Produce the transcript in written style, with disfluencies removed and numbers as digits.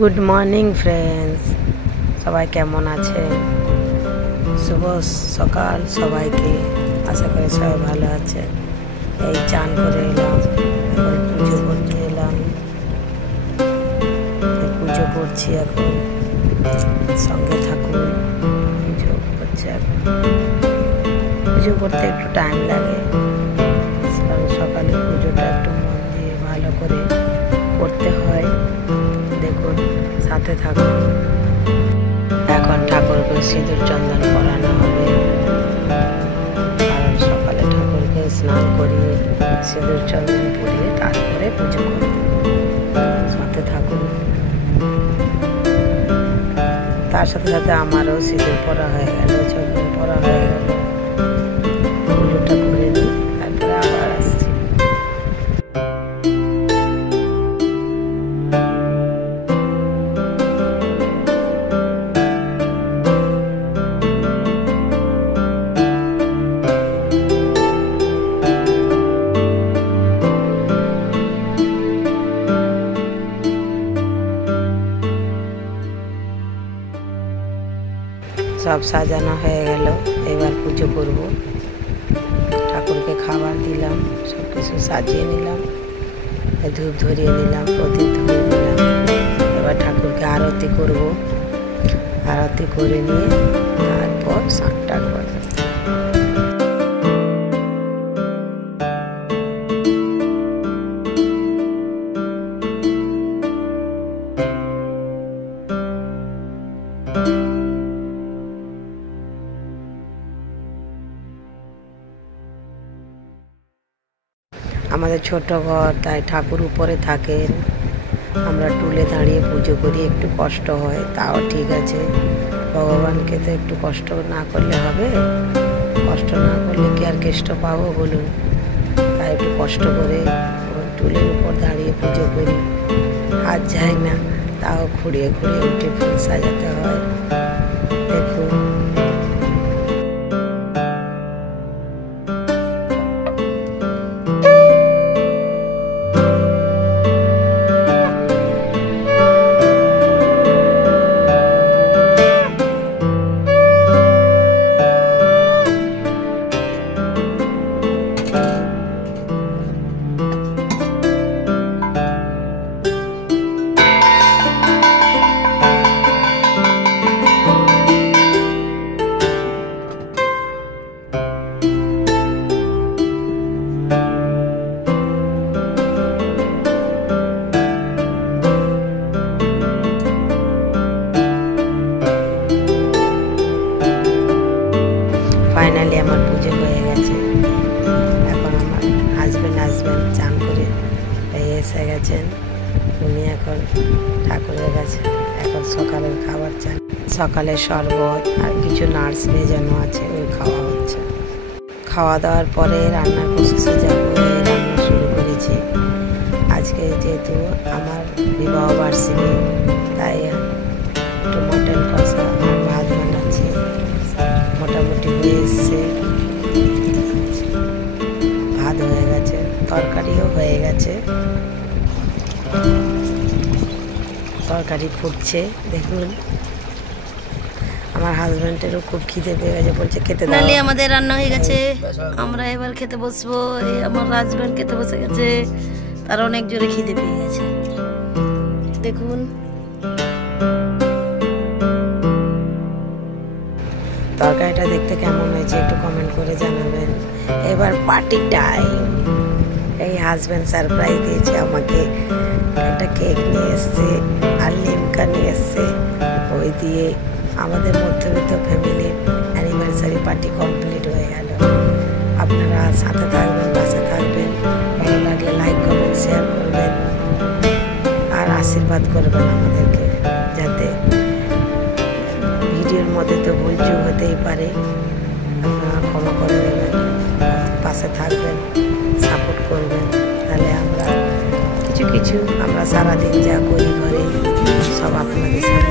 Good morning friends, সবাই কেমন আছেন? শুভ সকাল সবাইকে। আশা করি সবাই ভালো আছে। এই চান করে এলাম, এখন পুজো করতে এলাম। পুজো করছি এখন, সঙ্গে থাকুন। পুজো করছে এখন। পুজো করতে একটু টাইম লাগে, কারণ সকালে পুজোটা একটু মন দিয়ে ভালো করে করতে হয়। দেখুন, সাথে থাকুন। এখন ঠাকুরকে সিঁদুর চন্দন করানো হবে, কারণ সকালে ঠাকুরকে স্নান করিয়ে সিঁদুর চন্দন পরিয়ে তারপরে পুজো করব। সাথে থাকুন। তার সাথে সাথে আমারও সিঁদুর পরা হয়ে গেল, চন্দন পরা হয়ে গেল। পুজোটা করে নিই, তারপরে আবার আসছি। সব সাজানো হয়ে গেল, এবার পুজো করব। ঠাকুরকে খাবার দিলাম, সব কিছু সাজিয়ে নিলাম, ধূপ ধরিয়ে নিলাম, প্রদীপ ধরিয়ে নিলাম। এবার ঠাকুরকে আরতি করব। আরতি করে নিয়ে তারপর শাক টাকবো। আমাদের ছোট ঘর, তাই ঠাকুর উপরে থাকেন। আমরা টুলে দাঁড়িয়ে পুজো করি, একটু কষ্ট হয়, তাও ঠিক আছে। ভগবানকে তো একটু কষ্ট না করলে হবে? কষ্ট না করলে কি আর কেষ্ট পাবো বলুন? তাই একটু কষ্ট করে টুলের উপর দাঁড়িয়ে পুজো করি। হাত যায় না, তাও ঘুরিয়ে ঘুরিয়ে উঠে ফুল সাজাতে হয়। দেখুন, ফাইনালি আমার পুজো হয়ে গেছে। এখন আমার হাজব্যান্ড চান করে এসে গেছেন। উনি এখন ঠাকুরের কাছে এখন সকালের খাবার চান। সকালে শরবত আর কিছু নার্স ভেজানো আছে, ওই খাওয়া হচ্ছে। খাওয়া দাওয়ার পরে রান্নার প্রসেসে যাবো। রান্না শুরু করেছি। আজকে যেহেতু আমার বিবাহ বার্ষিকী, তাই একটু মটন কষা আর ভাত বানাচ্ছি। মোটামুটি হয়ে এসছে, ভাত হয়ে গেছে, তরকারিও হয়ে গেছে। তরকারি ফুটছে, দেখুন। আমার হাজব্যান্ডেরও খুব খিদে পেয়ে গেছে, বলছে খেতে দাও। আমাদের রান্না হয়ে গেছে, আমরা এবার খেতে বসবো। আমার হাজব্যান্ড খেতে বসে গেছে, তার অনেক জোরে খিদে পেয়ে গেছে। দেখুন, তরকারিটা দেখতে কেমন হয়েছে একটু কমেন্ট করে জানাবেন। এবার পার্টি টাইম। এই হাজব্যান্ড সারপ্রাইজ দিয়েছে আমাকে, একটা কেক নিয়ে এসছে আর লিমকা নিয়ে এসছে। ওই দিয়ে আমাদের মধ্যবিত্ত ফ্যামিলির অ্যানিভার্সারি পার্টি কমপ্লিট হয়ে গেল। আপনারা সাথে থাকবেন, পাশে থাকবেন। ভালো লাগলে লাইক কমেন্ট শেয়ার করবেন আর আশীর্বাদ করবেন আমাদেরকে, যাতে ভিডিওর মধ্যে তো ভুলচুক হতেই পারে, আপনারা ক্ষমা করে দেবেন, পাশে থাকবেন, সাপোর্ট করবেন। তাহলে আমরা কিছু আমরা সারাদিন যা করি ঘরে সব আপনাদের সাথে